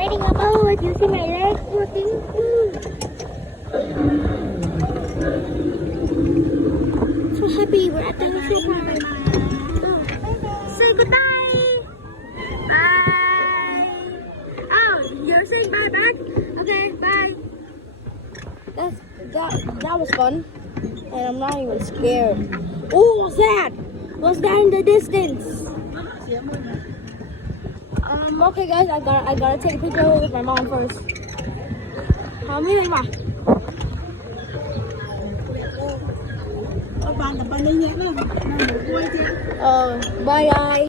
riding a boat. You see my legs floating? So happy. We're at the national park. Say goodbye. Bye. Oh, you're saying bye back? Okay, bye. That was fun. And I'm not even scared. Oh, what's that? What's that in the distance? Okay guys, I gotta take a picture with my mom first. How many mà? Bye guys.